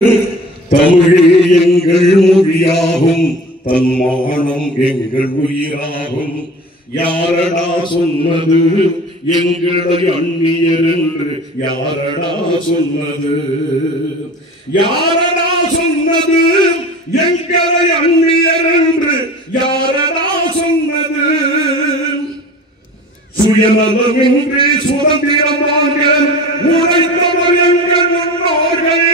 தமிழே எங்கள் மொழியாகும், தன்மானம் எங்கள் உயிராகும். யாரடா சொன்னது எங்களை அந்நியர் என்று? யாரடா சொன்னது? யாரடா சொன்னது எங்களை அந்நியர் என்று? யாரடா சொன்னது? சுயநலமின்றி சுதந்திரமாக உழைத்தவர் எங்கள் முன்னோர்கள்.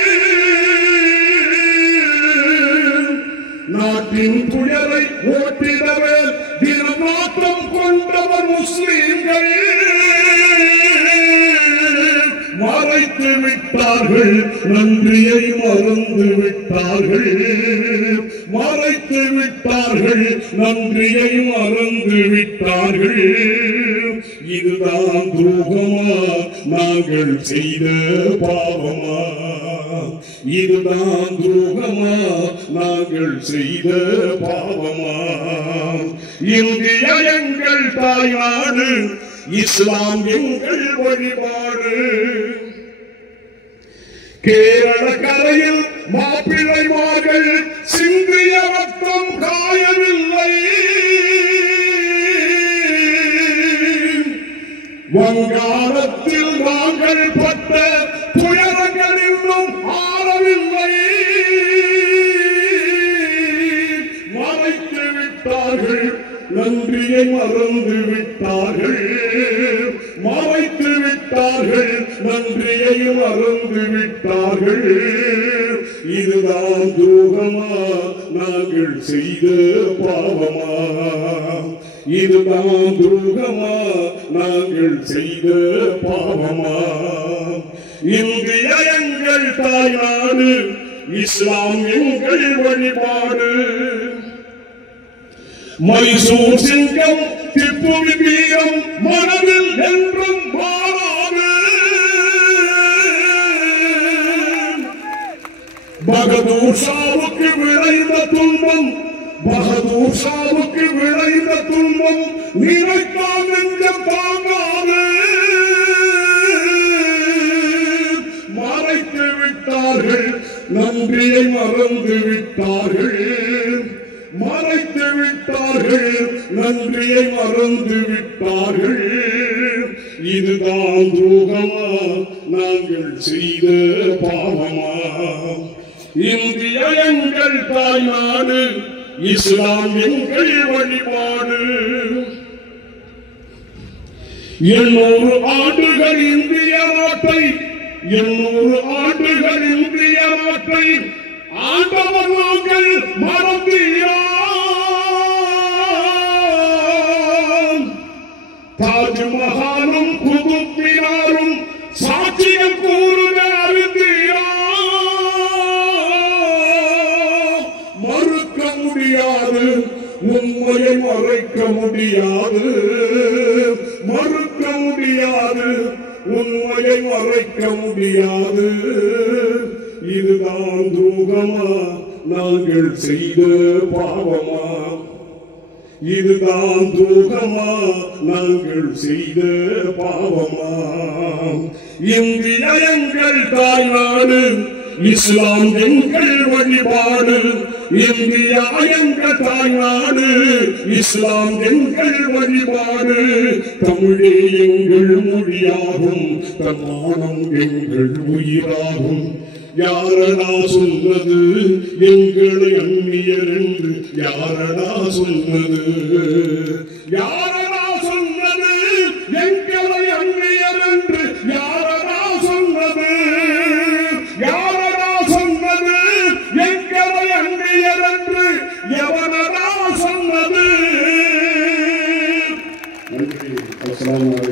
நாட்டின் துயரை ஓட்டிடவே தினமாற்றம் கொண்டவர் முஸ்லிம்கள். மறைத்து விட்டார்கள், நன்றியை மறந்து விட்டார்கள். மறைத்து விட்டார்கள், நன்றியை மறந்து விட்டார்கள். இதுதான் துரோகமா, நாங்கள் செய்த பாவமா? இதுதான் துரோகமா, நாங்கள் செய்த பாவமா? இந்தியா எங்கள் தாய்நாடு, இஸ்லாம் எங்கள் வழிபாடு. கேரள கரையில் மாப்பிள்ளைமார்கள் சிந்திய ரத்தம் காயவில்லை. வங்காளத்தில் நாங்கள் பட்ட துயரங்கள் இன்னும் ஆறவில்லை. மறைத்து விட்டார்கள், நன்றியை மறந்து விட்டார்கள். மறைத்து விட்டார்கள், நன்றியை மறந்து விட்டார்கள். இதுதான் துரோகமா, நாங்கள் செய்த பாவமா? இதுதான் துரோகமா, நாங்கள் செய்த பாவமா? இந்தியா எங்கள் தாய்நாடு, இஸ்லாம் எங்கள் வழிபாடு. மைசூர் சிங்கம் திப்புவின் வீரம் மனதில் என்றும் மாறாது. பகதூர் ஷாவுக்கு விளைந்த துன்பம், பகதூர் ஷாவுக்கு விளைந்த துன்பம் நினைத்தால் நெஞ்சம் தாங்காது. மறைத்து விட்டார்கள், நன்றியை மறந்து விட்டார்கள். மறைத்து விட்டார்கள், நன்றியை மறந்து விட்டார்கள். இதுதான் துரோகமா, நாங்கள் செய்த பாவமா? இந்தியா எங்கள் தாய்நாடு, இஸ்லாம் எங்கள் வழிபாடு. 800 ஆண்டுகள் இந்திய நாட்டை, 800 ஆண்டுகள் இந்திய நாட்டை ஆண்டவர் நாங்கள் மறந்தீரா? தாஜ்மஹாலும் குதுப் மினாரும் சாட்சியம் கூறுக அறிந்தீரா? மறுக்க முடியாது, உண்மையை மறைக்க முடியாது. மறுக்க முடியாது, உண்மையை மறைக்க முடியாது. இதுதான் துரோகமா, நாங்கள் செய்த பாவமா? இதுதான் துரோகமா, நாங்கள் செய்த பாவமா? இந்தியா எங்கள் தாய்நாடு, இஸ்லாம் எங்கள் வழிபாடு. இந்தியா எங்கள் தாய்நாடு, இஸ்லாம் எங்கள் வழிபாடு. தமிழே எங்கள் மொழியாகும், தன்மானம் எங்கள் உயிராகும். யாரடா சொன்னது எங்களை அந்நியர் என்று? யாரடா சொன்னது? யாரடா சொன்னது எங்களை அந்நியர் என்று? யாரடா சொன்னது? யாரடா சொன்னது எங்களை அந்நியர் என்று? எவனடா சொன்னது? நன்றி. அஸ்ஸலாமு அலைக்கும்.